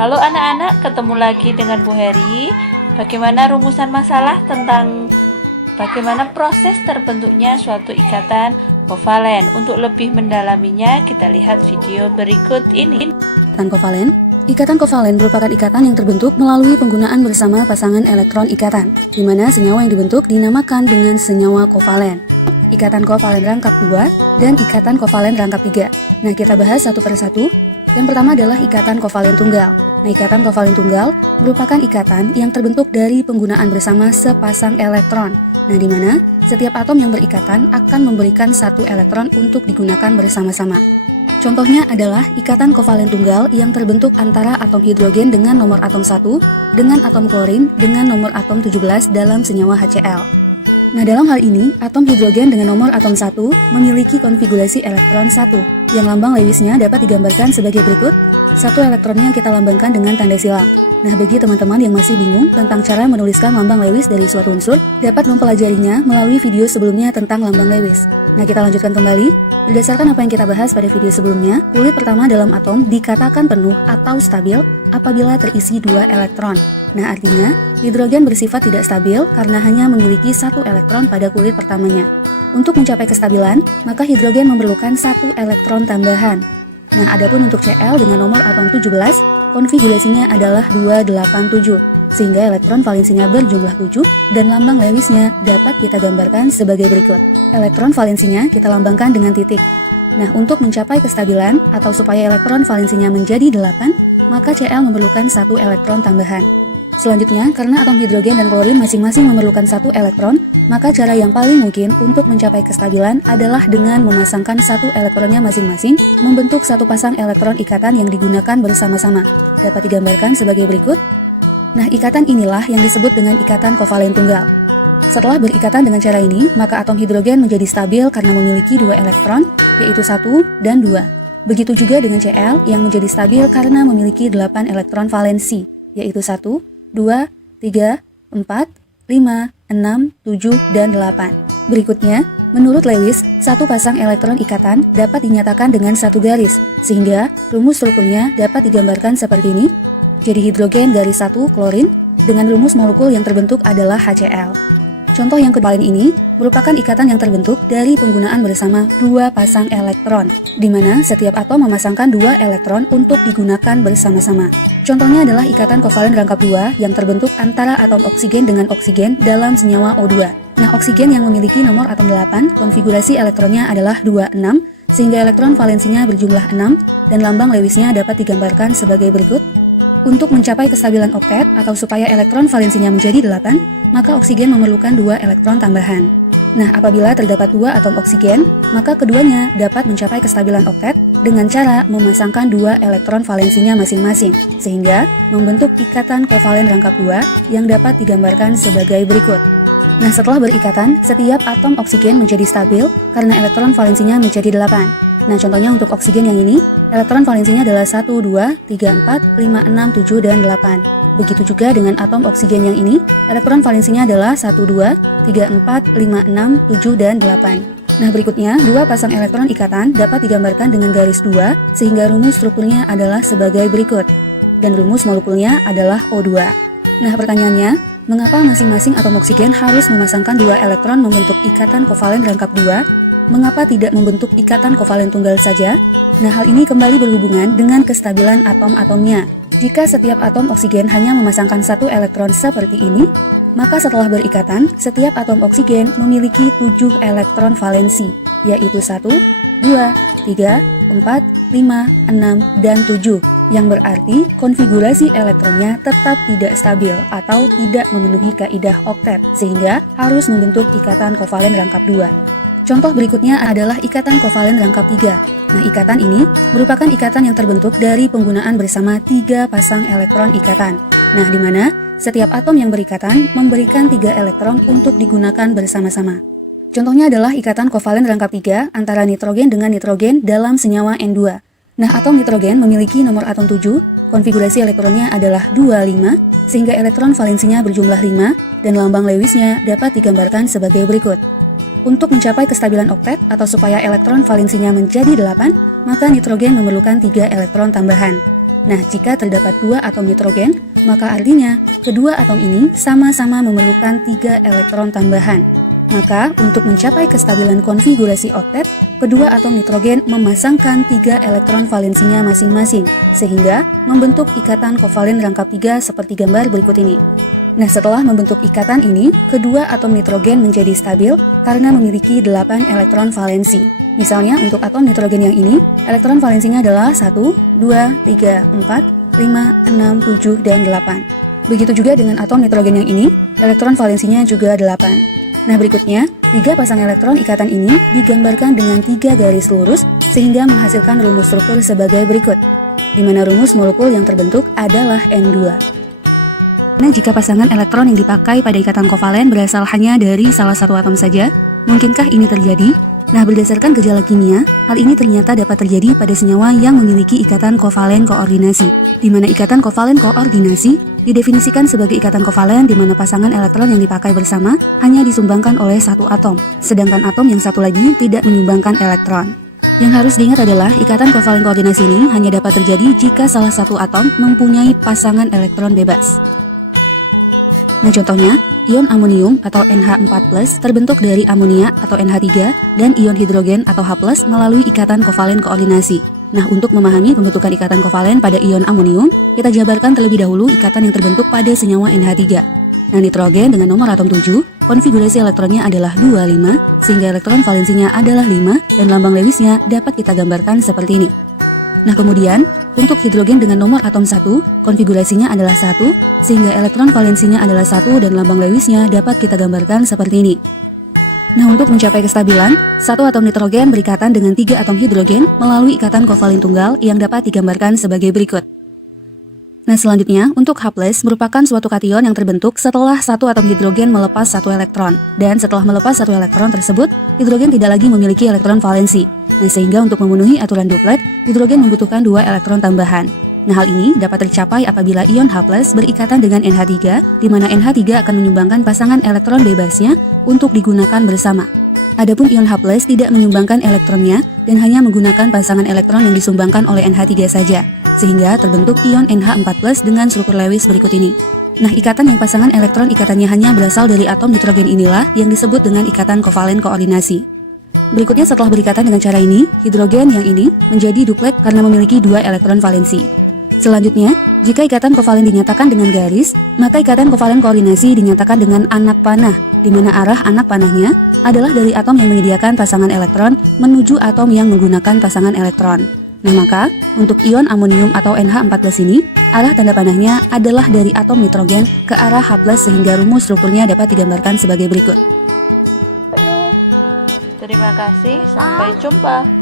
Halo anak-anak, ketemu lagi dengan Bu Heri. Bagaimana rumusan masalah tentang bagaimana proses terbentuknya suatu ikatan kovalen? Untuk lebih mendalaminya, kita lihat video berikut ini. Ikatan kovalen. Ikatan kovalen merupakan ikatan yang terbentuk melalui penggunaan bersama pasangan elektron ikatan, di mana senyawa yang dibentuk dinamakan dengan senyawa kovalen. Ikatan kovalen rangkap 2 dan ikatan kovalen rangkap 3. Nah, kita bahas satu persatu. Yang pertama adalah ikatan kovalen tunggal. Nah, ikatan kovalen tunggal merupakan ikatan yang terbentuk dari penggunaan bersama sepasang elektron. Nah, di mana setiap atom yang berikatan akan memberikan satu elektron untuk digunakan bersama-sama. Contohnya adalah ikatan kovalen tunggal yang terbentuk antara atom hidrogen dengan nomor atom 1 dengan atom klorin dengan nomor atom 17 dalam senyawa HCl. Nah, dalam hal ini, atom hidrogen dengan nomor atom 1 memiliki konfigurasi elektron 1, yang lambang Lewisnya dapat digambarkan sebagai berikut. Satu elektronnya kita lambangkan dengan tanda silang. Nah, bagi teman-teman yang masih bingung tentang cara menuliskan lambang Lewis dari suatu unsur, dapat mempelajarinya melalui video sebelumnya tentang lambang Lewis. Nah, kita lanjutkan kembali. Berdasarkan apa yang kita bahas pada video sebelumnya, kulit pertama dalam atom dikatakan penuh atau stabil apabila terisi 2 elektron. Nah, artinya hidrogen bersifat tidak stabil karena hanya memiliki satu elektron pada kulit pertamanya. Untuk mencapai kestabilan, maka hidrogen memerlukan satu elektron tambahan. Nah, adapun untuk Cl dengan nomor atom 17, konfigurasinya adalah 287, sehingga elektron valensinya berjumlah 7 dan lambang Lewisnya dapat kita gambarkan sebagai berikut. Elektron valensinya kita lambangkan dengan titik. Nah, untuk mencapai kestabilan atau supaya elektron valensinya menjadi 8, maka Cl memerlukan satu elektron tambahan. Selanjutnya, karena atom hidrogen dan klorin masing-masing memerlukan satu elektron, maka cara yang paling mungkin untuk mencapai kestabilan adalah dengan memasangkan satu elektronnya masing-masing, membentuk satu pasang elektron ikatan yang digunakan bersama-sama. Dapat digambarkan sebagai berikut. Nah, ikatan inilah yang disebut dengan ikatan kovalen tunggal. Setelah berikatan dengan cara ini, maka atom hidrogen menjadi stabil karena memiliki 2 elektron, yaitu 1 dan 2. Begitu juga dengan Cl yang menjadi stabil karena memiliki 8 elektron valensi, yaitu 1, 2, 3, 4, 5, 6, 7, dan 8. Berikutnya, menurut Lewis, satu pasang elektron ikatan dapat dinyatakan dengan satu garis, sehingga rumus strukturnya dapat digambarkan seperti ini. Jadi hidrogen garis 1 klorin dengan rumus molekul yang terbentuk adalah HCl. Contoh yang kedua ini merupakan ikatan yang terbentuk dari penggunaan bersama 2 pasang elektron, di mana setiap atom memasangkan 2 elektron untuk digunakan bersama-sama. Contohnya adalah ikatan kovalen rangkap 2 yang terbentuk antara atom oksigen dengan oksigen dalam senyawa O2. Nah, oksigen yang memiliki nomor atom 8, konfigurasi elektronnya adalah 26, sehingga elektron valensinya berjumlah 6, dan lambang Lewisnya dapat digambarkan sebagai berikut. Untuk mencapai kestabilan oktet atau supaya elektron valensinya menjadi 8, maka oksigen memerlukan 2 elektron tambahan. Nah, apabila terdapat 2 atom oksigen, maka keduanya dapat mencapai kestabilan oktet dengan cara memasangkan 2 elektron valensinya masing-masing, sehingga membentuk ikatan kovalen rangkap 2 yang dapat digambarkan sebagai berikut. Nah, setelah berikatan, setiap atom oksigen menjadi stabil karena elektron valensinya menjadi 8. Nah, contohnya untuk oksigen yang ini, elektron valensinya adalah 1, 2, 3, 4, 5, 6, 7, dan 8. Begitu juga dengan atom oksigen yang ini, elektron valensinya adalah 1, 2, 3, 4, 5, 6, 7, dan 8. Nah, berikutnya, 2 pasang elektron ikatan dapat digambarkan dengan garis 2, sehingga rumus strukturnya adalah sebagai berikut. Dan rumus molekulnya adalah O2. Nah, pertanyaannya, mengapa masing-masing atom oksigen harus memasangkan 2 elektron membentuk ikatan kovalen rangkap 2? Mengapa tidak membentuk ikatan kovalen tunggal saja? Nah, hal ini kembali berhubungan dengan kestabilan atom-atomnya. Jika setiap atom oksigen hanya memasangkan 1 elektron seperti ini, maka setelah berikatan, setiap atom oksigen memiliki 7 elektron valensi, yaitu 1, 2, 3, 4, 5, 6, dan 7, yang berarti konfigurasi elektronnya tetap tidak stabil atau tidak memenuhi kaidah oktet, sehingga harus membentuk ikatan kovalen rangkap 2. Contoh berikutnya adalah ikatan kovalen rangkap 3. Nah, ikatan ini merupakan ikatan yang terbentuk dari penggunaan bersama 3 pasang elektron ikatan. Nah, di mana setiap atom yang berikatan memberikan 3 elektron untuk digunakan bersama-sama. Contohnya adalah ikatan kovalen rangkap 3 antara nitrogen dengan nitrogen dalam senyawa N2. Nah, atom nitrogen memiliki nomor atom 7, konfigurasi elektronnya adalah 25, sehingga elektron valensinya berjumlah 5, dan lambang Lewisnya dapat digambarkan sebagai berikut. Untuk mencapai kestabilan oktet atau supaya elektron valensinya menjadi 8, maka nitrogen memerlukan 3 elektron tambahan. Nah, jika terdapat 2 atom nitrogen, maka artinya kedua atom ini sama-sama memerlukan 3 elektron tambahan. Maka, untuk mencapai kestabilan konfigurasi oktet, kedua atom nitrogen memasangkan 3 elektron valensinya masing-masing, sehingga membentuk ikatan kovalen rangkap 3 seperti gambar berikut ini. Nah, setelah membentuk ikatan ini, kedua atom nitrogen menjadi stabil karena memiliki 8 elektron valensi. Misalnya, untuk atom nitrogen yang ini, elektron valensinya adalah 1, 2, 3, 4, 5, 6, 7, dan 8. Begitu juga dengan atom nitrogen yang ini, elektron valensinya juga 8. Nah, berikutnya, 3 pasang elektron ikatan ini digambarkan dengan 3 garis lurus sehingga menghasilkan rumus struktur sebagai berikut, di mana rumus molekul yang terbentuk adalah N2. Nah, jika pasangan elektron yang dipakai pada ikatan kovalen berasal hanya dari salah satu atom saja, mungkinkah ini terjadi? Nah, berdasarkan gejala kimia, hal ini ternyata dapat terjadi pada senyawa yang memiliki ikatan kovalen koordinasi, di mana ikatan kovalen koordinasi didefinisikan sebagai ikatan kovalen di mana pasangan elektron yang dipakai bersama hanya disumbangkan oleh satu atom, sedangkan atom yang satu lagi tidak menyumbangkan elektron. Yang harus diingat adalah ikatan kovalen koordinasi ini hanya dapat terjadi jika salah satu atom mempunyai pasangan elektron bebas. Nah, contohnya, ion amonium atau NH4+ terbentuk dari amonia atau NH3 dan ion hidrogen atau H+ melalui ikatan kovalen koordinasi. Nah, untuk memahami pembentukan ikatan kovalen pada ion amonium, kita jabarkan terlebih dahulu ikatan yang terbentuk pada senyawa NH3. Nah, nitrogen dengan nomor atom 7, konfigurasi elektronnya adalah 25, sehingga elektron valensinya adalah 5, dan lambang Lewisnya dapat kita gambarkan seperti ini. Nah, kemudian, untuk hidrogen dengan nomor atom 1, konfigurasinya adalah 1, sehingga elektron valensinya adalah 1 dan lambang Lewisnya dapat kita gambarkan seperti ini. Nah, untuk mencapai kestabilan, satu atom nitrogen berikatan dengan 3 atom hidrogen melalui ikatan kovalen tunggal yang dapat digambarkan sebagai berikut. Nah, selanjutnya, untuk H+ merupakan suatu kation yang terbentuk setelah satu atom hidrogen melepas satu elektron. Dan setelah melepas satu elektron tersebut, hidrogen tidak lagi memiliki elektron valensi. Nah, sehingga untuk memenuhi aturan duplet, hidrogen membutuhkan 2 elektron tambahan. Nah, hal ini dapat tercapai apabila ion H+ berikatan dengan NH3, di mana NH3 akan menyumbangkan pasangan elektron bebasnya untuk digunakan bersama. Adapun ion H+ tidak menyumbangkan elektronnya dan hanya menggunakan pasangan elektron yang disumbangkan oleh NH3 saja, sehingga terbentuk ion NH4+ dengan struktur Lewis berikut ini. Nah, ikatan yang pasangan elektron ikatannya hanya berasal dari atom nitrogen inilah yang disebut dengan ikatan kovalen koordinasi. Berikutnya, setelah berikatan dengan cara ini, hidrogen yang ini menjadi duplet karena memiliki 2 elektron valensi. Selanjutnya, jika ikatan kovalen dinyatakan dengan garis, maka ikatan kovalen koordinasi dinyatakan dengan anak panah, di mana arah anak panahnya adalah dari atom yang menyediakan pasangan elektron menuju atom yang menggunakan pasangan elektron. Nah, maka untuk ion amonium atau NH4+ ini, arah tanda panahnya adalah dari atom nitrogen ke arah H+ sehingga rumus strukturnya dapat digambarkan sebagai berikut. Terima kasih, sampai jumpa.